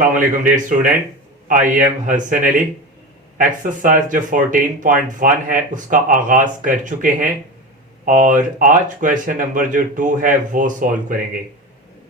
अस्सलाम वालेकुम dear student, I am Hasan Ali. Exercise जो 14.1 है उसका आगाज कर चुके हैं और आज क्वेश्चन नंबर जो 2 है वो सॉल्व करेंगे।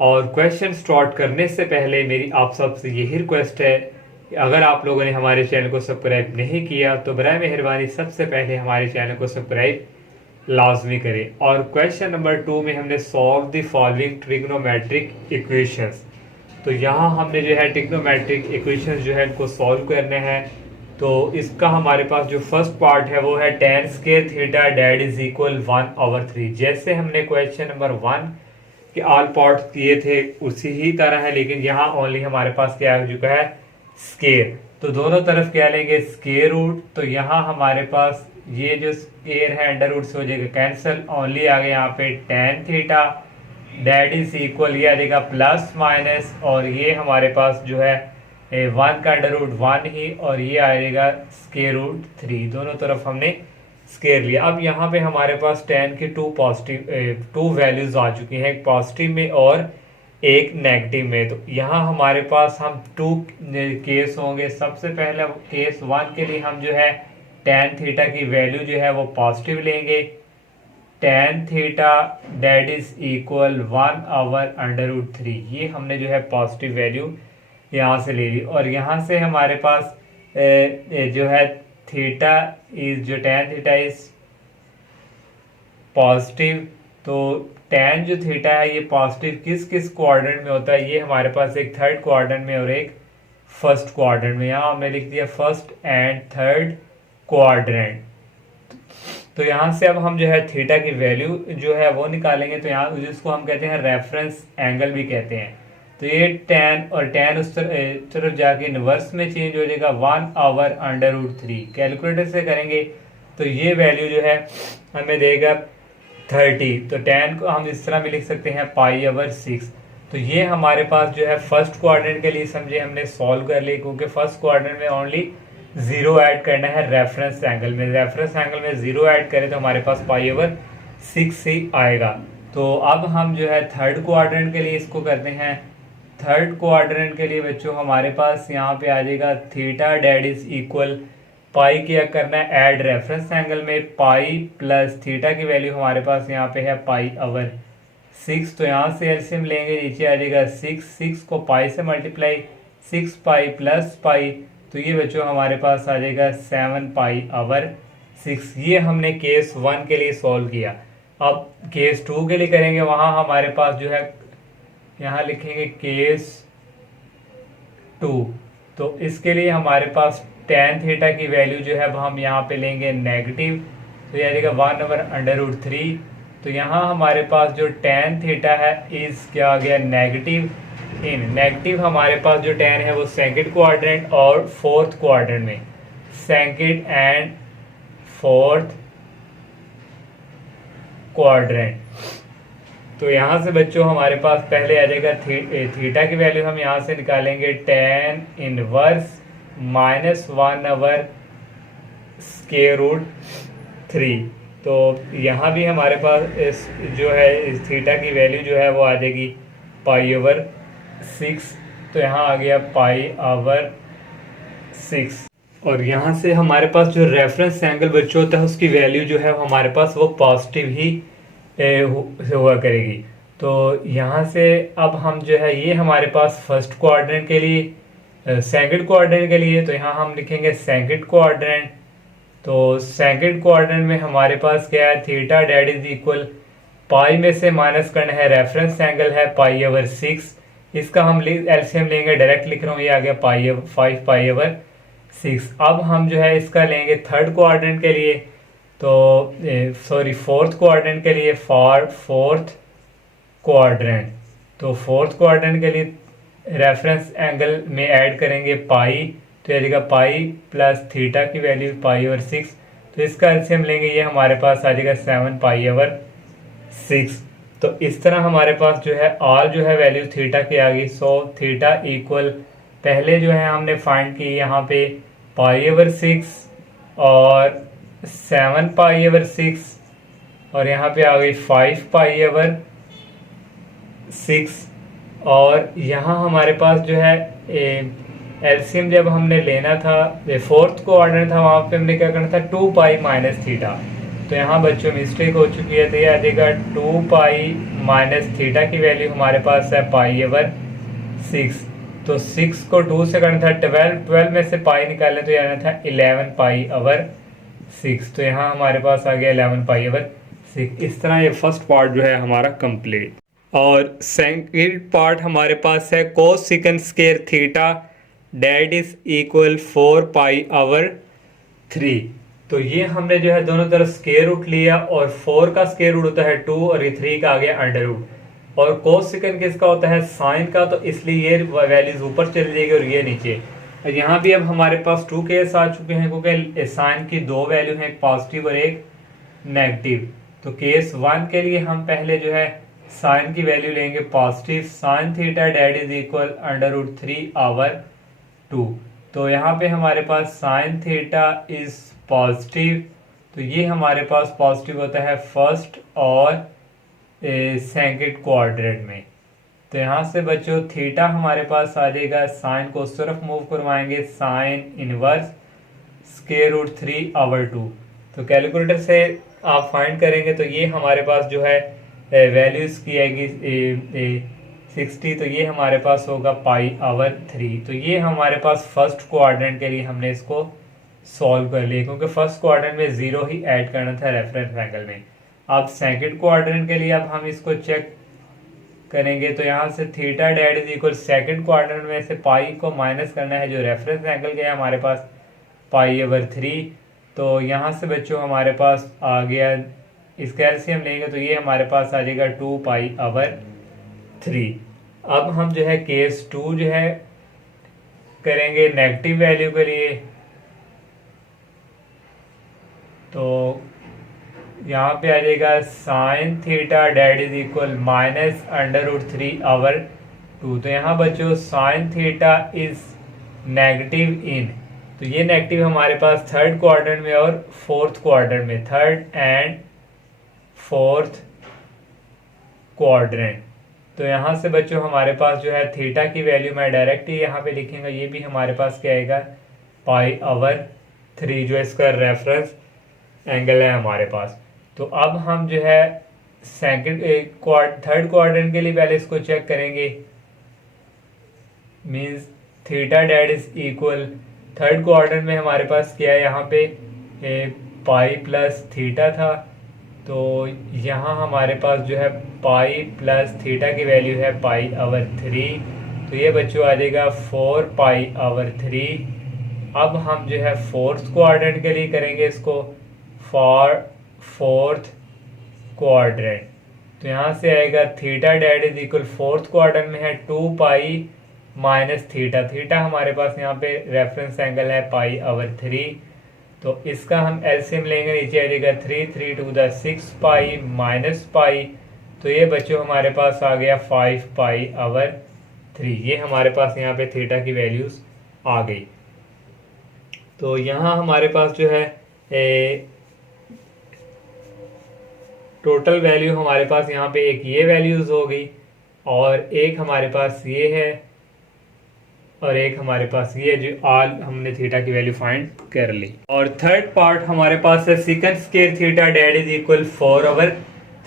और क्वेश्चन स्टार्ट करने से पहले मेरी आप सबसे यही रिक्वेस्ट है कि अगर आप लोगों ने हमारे चैनल को सब्सक्राइब नहीं किया तो बराए मेहरबानी सबसे पहले हमारे चैनल को सब्सक्राइब लाजमी करें। और क्वेश्चन नंबर 2 में हमने solve the following trigonometric equations, तो यहाँ हमने जो है ट्रिग्नोमेट्रिक इक्वेशंस जो है इनको सॉल्व करने हैं। तो इसका हमारे पास जो फर्स्ट पार्ट है वो है tan square theta that is equal 1/3। जैसे हमने क्वेश्चन नंबर 1 के ऑल पार्ट किए थे उसी ही तरह है, लेकिन यहाँ ओनली हमारे पास क्या हो चुका है स्क्वायर। तो दोनों तरफ क्या लेंगे स्क्वायर रूट। तो यहाँ हमारे पास ये जो स्क्वायर है अंडर रूट से हो जाएगा कैंसिल, ओनली आ गया यहाँ पे tan theta that is equal, ये आ जाएगा प्लस माइनस, और ये हमारे पास जो है 1 का अंडर रूट 1 ही, और ये आएगा स्क्वायर रूट 3। दोनों तरफ हमने स्क्वायर लिया। अब यहाँ पे हमारे पास tan की टू वैल्यूज आ चुकी हैं, एक पॉजिटिव में और एक नेगेटिव में। तो यहाँ हमारे पास हम 2 केस होंगे। सबसे पहले केस 1 के लिए हम जो है tan थीटा की वैल्यू जो है वो पॉजिटिव लेंगे। tan theta that is equal 1/√3, ये हमने जो है पॉजिटिव वैल्यू यहाँ से ले ली। और यहाँ से हमारे पास जो है थीटा इज जो tan थीटा इज पॉजिटिव। तो tan जो थीटा है ये पॉजिटिव किस किस क्वाड्रेंट में होता है, ये हमारे पास एक थर्ड क्वाड्रेंट में और एक फर्स्ट क्वाड्रेंट में। यहाँ हमने लिख दिया फर्स्ट एंड थर्ड क्वाड्रेंट। तो यहाँ से अब हम जो है थीटा की वैल्यू जो है वो निकालेंगे। तो यहाँ जिसको हम कहते हैं रेफरेंस एंगल भी कहते हैं। तो ये tan और tan उस तरफ जाके इनवर्स में चेंज हो जाएगा 1/√3। कैलकुलेटर से करेंगे तो ये वैल्यू जो है हमें देगा 30। तो tan को हम इस तरह भी लिख सकते हैं π/6। तो ये हमारे पास जो है फर्स्ट क्वाड्रेंट के लिए समझे हमने सॉल्व कर ली, क्योंकि फर्स्ट क्वाड्रेंट में ओनली 0 ऐड करना है रेफरेंस एंगल में। रेफरेंस एंगल में 0 ऐड करें तो हमारे पास π/6 ही आएगा। तो अब हम जो है थर्ड क्वाड्रेंट के लिए इसको करते हैं। थर्ड क्वाड्रेंट के लिए बच्चों हमारे पास यहाँ पे आ जाएगा theta that is equal pi, क्या करना है ऐड रेफरेंस एंगल में पाई प्लस थीटा की वैल्यू हमारे पास यहाँ पे है π/6। तो यहाँ से एलसीएम लेंगे, नीचे आ जाएगा 6 को पाई से मल्टीप्लाई 6π प्लस पाई, तो ये बच्चों हमारे पास आ जाएगा 7π/6। ये हमने केस 1 के लिए सॉल्व किया। अब केस 2 के लिए करेंगे, वहां हमारे पास जो है यहाँ लिखेंगे केस 2। तो इसके लिए हमारे पास tan थीटा की वैल्यू जो है वो हम यहाँ पे लेंगे नेगेटिव, तो यह आएगा 1/√3। तो यहाँ हमारे पास जो tan थीटा है इस क्या आ गया नेगेटिव। इन नेगेटिव हमारे पास जो tan है वो सेकंड क्वाड्रेंट और फोर्थ क्वाड्रेंट में, सेकंड एंड फोर्थ क्वाड्रेंट। तो यहाँ से बच्चों हमारे पास पहले आ जाएगा थीटा की वैल्यू हम यहाँ से निकालेंगे tan इनवर्स -1/√3। तो यहाँ भी हमारे पास इस जो है इस थीटा की वैल्यू जो है वो आ जाएगी π/6। तो यहाँ आ गया π/6। और यहाँ से हमारे पास जो रेफरेंस एंगल बच्चों होता है उसकी वैल्यू जो है हमारे पास वो पॉजिटिव ही हुआ करेगी। तो यहाँ से अब हम जो है ये हमारे पास फर्स्ट क्वाड्रेंट के लिए, सेकंड क्वाड्रेंट के लिए, तो यहाँ हम लिखेंगे सेकंड क्वाड्रेंट। तो सेकंड क्वाड्रेंट में हमारे पास क्या है theta that is equal pi में से माइनस करना है रेफरेंस एंगल है π/6। इसका हम एलसीएम लेंगे, डायरेक्ट लिख रहा हूँ, ये आ गया 5π/6। अब हम जो है इसका लेंगे थर्ड क्वाड्रेंट के लिए, तो सॉरी फोर्थ क्वाड्रेंट के लिए, फॉर फोर्थ क्वाड्रेंट। तो फोर्थ क्वाड्रेंट के लिए रेफरेंस एंगल में ऐड करेंगे पाई, तो यह जाएगा पाई प्लस थीटा की वैल्यू π/6। तो इसका एलसीएम लेंगे, ये हमारे पास आ जाएगा 7π/6। तो इस तरह हमारे पास जो है ऑल जो है वैल्यू थीटा की आ गई। सो थीटा इक्वल पहले जो है हमने फाइंड की यहाँ पे π/6 और 7π/6, और यहाँ पे आ गई 5π/6। और यहाँ हमारे पास जो है एलसीएम जब हमने लेना था, फोर्थ कोऑर्डिनेट था, वहाँ पे हमने क्या करना था 2 पाई माइनस थीटा। तो यहाँ बच्चों मिस्टेक हो चुकी है, तो ये आ जाएगा 2 पाई माइनस थीटा की वैल्यू हमारे पास है पाई ओवर 6। तो 6 को 2 से करना था 12, 12 में से पाई निकालने तो ये आना था 11 पाई ओवर 6। तो यहाँ हमारे पास आ गया 11 पाई ओवर 6। इस तरह ये फर्स्ट पार्ट जो है हमारा कंप्लीट। और सेकंड पार्ट हमारे पास है cos second square theta that is equal 4 pi over 3। तो ये हमने जो है दोनों तरफ स्क्वायर रूट लिया, और 4 का स्क्वायर रूट होता है 2 और ये 3 का आ गया अंडर रूट। और कोस सेकंड किसका होता है साइन का, तो इसलिए ये वैल्यूज ऊपर चली जाएगी और ये नीचे। और यहाँ भी अब हमारे पास 2 केस आ चुके हैं, क्योंकि साइन की दो वैल्यू हैं, एक पॉजिटिव और एक नेगेटिव। तो केस 1 के लिए हम पहले जो है साइन की वैल्यू लेंगे positive, sine theta that is equal under root 3 over 2। तो यहाँ पे हमारे पास साइन थीटा इज पॉजिटिव, तो ये हमारे पास पॉजिटिव होता है फर्स्ट और सेकंड क्वाड्रेंट में। तो यहाँ से बच्चों थीटा हमारे पास आ जाएगा, साइन को उस तरफ मूव करवाएंगे, sine inverse square root 3 over 2। तो कैलकुलेटर से आप फाइंड करेंगे तो ये हमारे पास जो है वैल्यूज की आएगी 60। तो ये हमारे पास होगा पाई ओवर 3। तो ये हमारे पास फर्स्ट क्वाड्रेंट के लिए हमने इसको सॉल्व कर लिया, क्योंकि फर्स्ट क्वाड्रेंट में 0 ही ऐड करना था रेफरेंस एंगल में। अब सेकंड क्वाड्रेंट के लिए अब हम इसको चेक करेंगे, तो यहाँ से theta that is equal second quadrant में से पाई को माइनस करना है, जो रेफरेंस एंगल के है हमारे पास पाई ओवर 3। तो यहाँ से बच्चों हमारे पास आ गया, इसका एलसीएम लेंगे तो ये हमारे पास आ जाएगा 2 पाई ओवर 3। अब हम जो है केस 2 जो है करेंगे नेगेटिव वैल्यू के लिए। तो यहाँ पे आ जाएगा sine theta that is equal minus under root 3 over 2। तो यहाँ बच्चों sine theta is negative in, तो ये नेगेटिव हमारे पास थर्ड क्वाड्रेंट में और फोर्थ क्वाड्रेंट में, थर्ड एंड फोर्थ क्वाड्रेंट। तो यहाँ से बच्चों हमारे पास जो है थीटा की वैल्यू मैं डायरेक्ट ही यहाँ पे लिखेंगे, ये भी हमारे पास क्या आएगा पाई ओवर 3, जो इसका रेफरेंस एंगल है हमारे पास। तो अब हम जो है थर्ड क्वाड्रेंट के लिए पहले इसको चेक करेंगे, means theta that is equal, third quadrant में हमारे पास क्या है यहाँ पे पाई प्लस थीटा था। तो यहाँ हमारे पास जो है पाई प्लस थीटा की वैल्यू है पाई ओवर 3। तो ये बच्चों आ जाएगा 4 पाई ओवर 3। अब हम जो है फोर्थ क्वाड्रेंट के लिए करेंगे इसको, फॉर फोर्थ क्वाड्रेंट। तो यहाँ से आएगा theta that is equal, fourth quadrant में है 2 पाई माइनस थीटा, थीटा हमारे पास यहाँ पे रेफरेंस एंगल है पाई ओवर 3। तो इसका हम एलसीएम लेंगे, नीचे आ जाएगा 3 3 to the 6 pi minus pi. तो ये बच्चों हमारे पास आ गया 5 पाई ओवर 3। ये हमारे पास यहाँ पे थीटा की वैल्यूज आ गई। तो यहाँ हमारे पास जो है टोटल वैल्यू हमारे पास यहाँ पे एक ये वैल्यूज हो गई, और एक हमारे पास ये है, और एक हमारे पास ये जो ऑल हमने थीटा की वैल्यू फाइंड कर ली। और थर्ड पार्ट हमारे पास है second square theta that is equal 4 over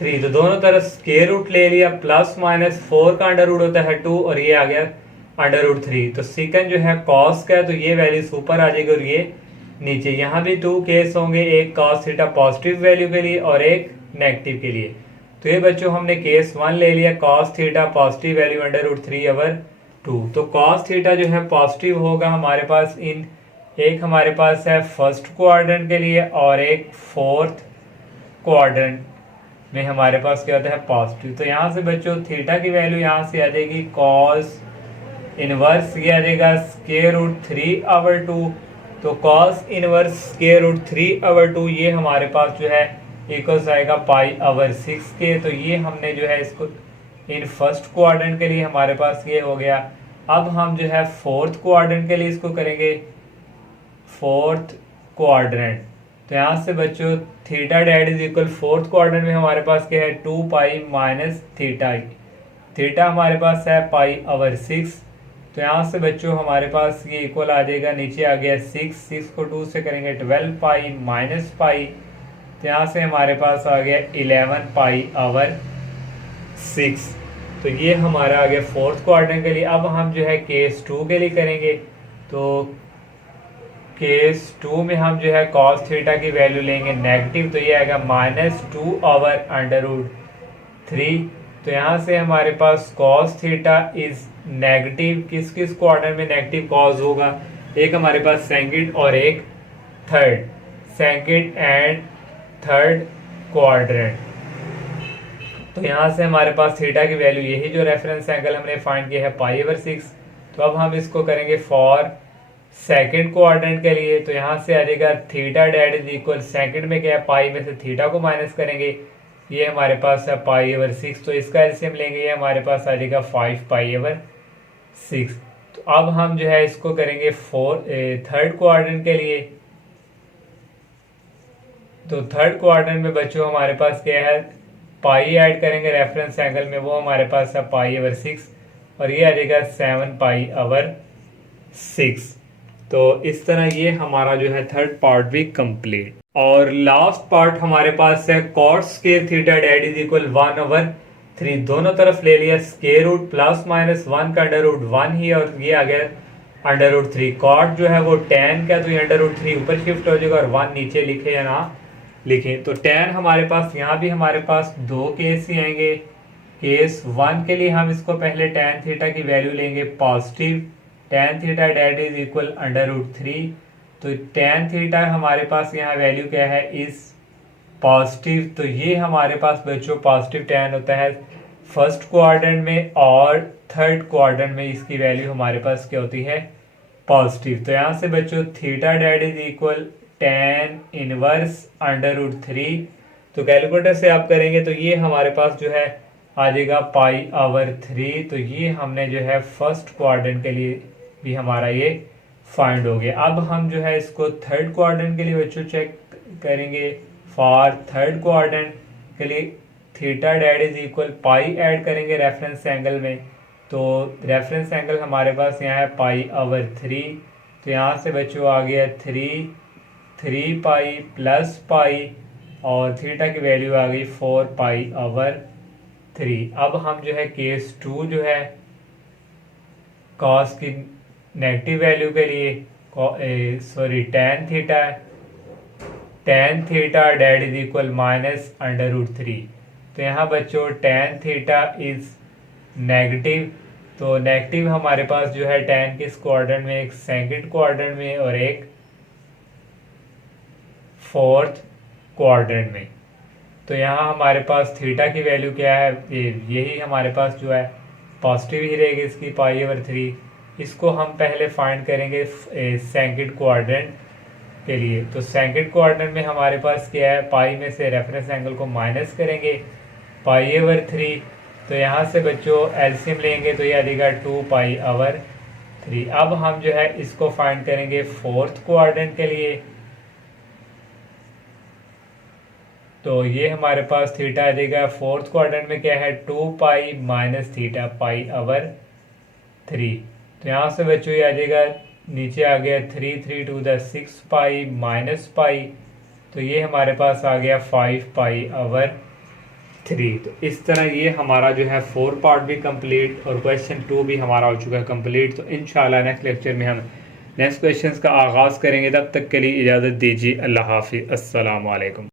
3। तो दोनों तरफ स्क्वायर रूट ले लिया, प्लस माइनस 4 का अंडर रूट होता है 2 और ये आ गया अंडर रूट 3। तो सेकंड जो है कॉस का है, तो ये वैल्यू ऊपर आ जाएगी और ये नीचे। यहाँ भी 2 केस होंगे, एक कॉस थीटा पॉजिटिव वैल्यू के लिए और एक नेगेटिव के लिए। तो ये बच्चों हमने केस 1 ले लिया, cos theta positive value under root 3 over 2। तो कॉस थीटा जो है पॉजिटिव होगा हमारे पास इन, एक हमारे पास है फर्स्ट क्वाड्रेंट के लिए और एक फोर्थ क्वाड्रेंट में हमारे पास क्या होता है पॉजिटिव। तो यहाँ से बच्चों थीटा की वैल्यू यहाँ से आ जाएगी कॉस इनवर्स, ये आ जाएगा स्क्वायर रूट 3 ओवर 2। तो cos inverse square root 3 over 2 ये हमारे पास जो है इक्वल्स आएगा पाई ओवर 6 के। तो ये हमने जो है इसको इन फर्स्ट क्वाड्रेंट के लिए हमारे पास ये हो गया। अब हम जो है फोर्थ क्वाड्रेंट के लिए इसको करेंगे फोर्थ क्वाड्रेंट। तो यहाँ से बच्चों theta that is equal, fourth quadrant में हमारे पास क्या है 2 पाई माइनस थीटा, थीटा हमारे पास है π/6। तो यहाँ से बच्चों हमारे पास ये इक्वल आ जाएगा, नीचे आ गया 6 को 2 से करेंगे 12 पाई माइनस पाई, तो यहाँ से हमारे पास आ गया 11 π/6। तो ये हमारा आ गया फोर्थ क्वाड्रेंट के लिए। अब हम जो है केस 2 के लिए करेंगे। तो केस 2 में हम जो है cos थीटा की वैल्यू लेंगे नेगेटिव, तो ये आएगा -2/√3। तो यहाँ से हमारे पास cos थीटा इज नेगेटिव, किस किस क्वाड्रेंट में नेगेटिव कॉज होगा, एक हमारे पास सेकंड और एक third, second and third quadrant. तो यहाँ से हमारे पास थीटा की वैल्यू, यही जो रेफरेंस एंगल हमने फाइंड किया है π/6। तो अब हम इसको करेंगे फॉर सेकंड क्वाड्रेंट के लिए। तो यहाँ से आ जाएगा theta that is equal, second में क्या है पाई में से थीटा को माइनस करेंगे, ये हमारे पास है π/6। तो इसका एलसीएम लेंगे, ये हमारे पास आ जाएगा 5 π/6। तो अब हम जो है इसको करेंगे थर्ड क्वाड्रेंट के लिए। तो थर्ड क्वाड्रेंट में बच्चों हमारे पास क्या है, पाई ऐड करेंगे रेफरेंस एंगल में, वो हमारे पास है π/6 और ये आ जाएगा 7 π/6। तो इस तरह ये हमारा जो है थर्ड पार्ट भी कंप्लीट। और लास्ट पार्ट हमारे पास है cot square theta that is equal 1/3। दोनों तरफ ले लिया स्क्वायर रूट, प्लस माइनस 1 का √1 ही, और ये आ गया √3। cot जो है वो tan का, तो ये √3 ऊपर शिफ्ट हो जाएगा और 1 नीचे लिखे या ना लिखे। तो tan हमारे पास यहाँ भी हमारे पास दो केस ही आएंगे। केस 1 के लिए हम इसको पहले tan थीटा की वैल्यू लेंगे positive, tan theta that is equal √3। तो tan थीटा हमारे पास यहाँ वैल्यू क्या है, इस पॉजिटिव। तो ये हमारे पास बच्चों पॉजिटिव tan होता है फर्स्ट क्वाड्रेंट में, और थर्ड क्वाड्रेंट में इसकी वैल्यू हमारे पास क्या होती है, पॉजिटिव। तो यहाँ से बच्चों theta that is equal tan inverse √3। तो कैलकुलेटर से आप करेंगे तो ये हमारे पास जो है आ जाएगा π/3। तो ये हमने जो है फर्स्ट क्वाड्रेंट के लिए भी हमारा ये फाइंड हो गया। अब हम जो है इसको थर्ड क्वाड्रेंट के लिए बच्चों चेक करेंगे। फॉर थर्ड क्वाड्रेंट के लिए theta that is equal pi add करेंगे रेफरेंस एंगल में। तो रेफरेंस एंगल हमारे पास यहाँ है π/3। तो यहाँ से बच्चों आ गया 3 पाई प्लस पाई, और थीटा की वैल्यू आ गई 4 π/3। अब हम जो है केस 2 जो है cos की नेगेटिव वैल्यू के लिए tan theta that is equal -√3। तो यहाँ बच्चों tan थीटा इज नेगेटिव। तो नेगेटिव हमारे पास जो है tan किस क्वाड्रेंट में, एक सेकंड क्वाड्रेंट में और एक फोर्थ क्वाड्रेंट में। तो यहाँ हमारे पास थीटा की वैल्यू क्या है, यही हमारे पास जो है पॉजिटिव ही रहेगी इसकी π/3। इसको हम पहले फाइंड करेंगे सेकंड क्वाड्रेंट के लिए। तो सेकंड क्वाड्रेंट में हमारे पास क्या है, पाई में से रेफरेंस एंगल को माइनस करेंगे π/3। तो यहाँ से बच्चों एलसीएम लेंगे तो ये आ जाएगा 2 π/3। अब हम जो है इसको फाइंड करेंगे फोर्थ क्वाड्रेंट के लिए। तो ये हमारे पास थीटा आ जाएगा, फोर्थ क्वाड्रेंट में क्या है 2 पाई माइनस थीटा π/3। तो यहाँ से बच्चों ये आ जाएगा, नीचे आ गया 3 to the 6 pi minus pi, तो ये हमारे पास आ गया 5 π/3। तो इस तरह ये हमारा जो है 4 पार्ट भी कंप्लीट और क्वेश्चन 2 भी हमारा हो चुका है कंप्लीट। तो इंशाल्लाह नेक्स्ट लेक्चर में हम नेक्स्ट क्वेश्चंस का आगाज़ करेंगे। तब तक के लिए इजाज़त दीजिए। अल्लाह हाफिज़। अस्सलाम वालेकुम।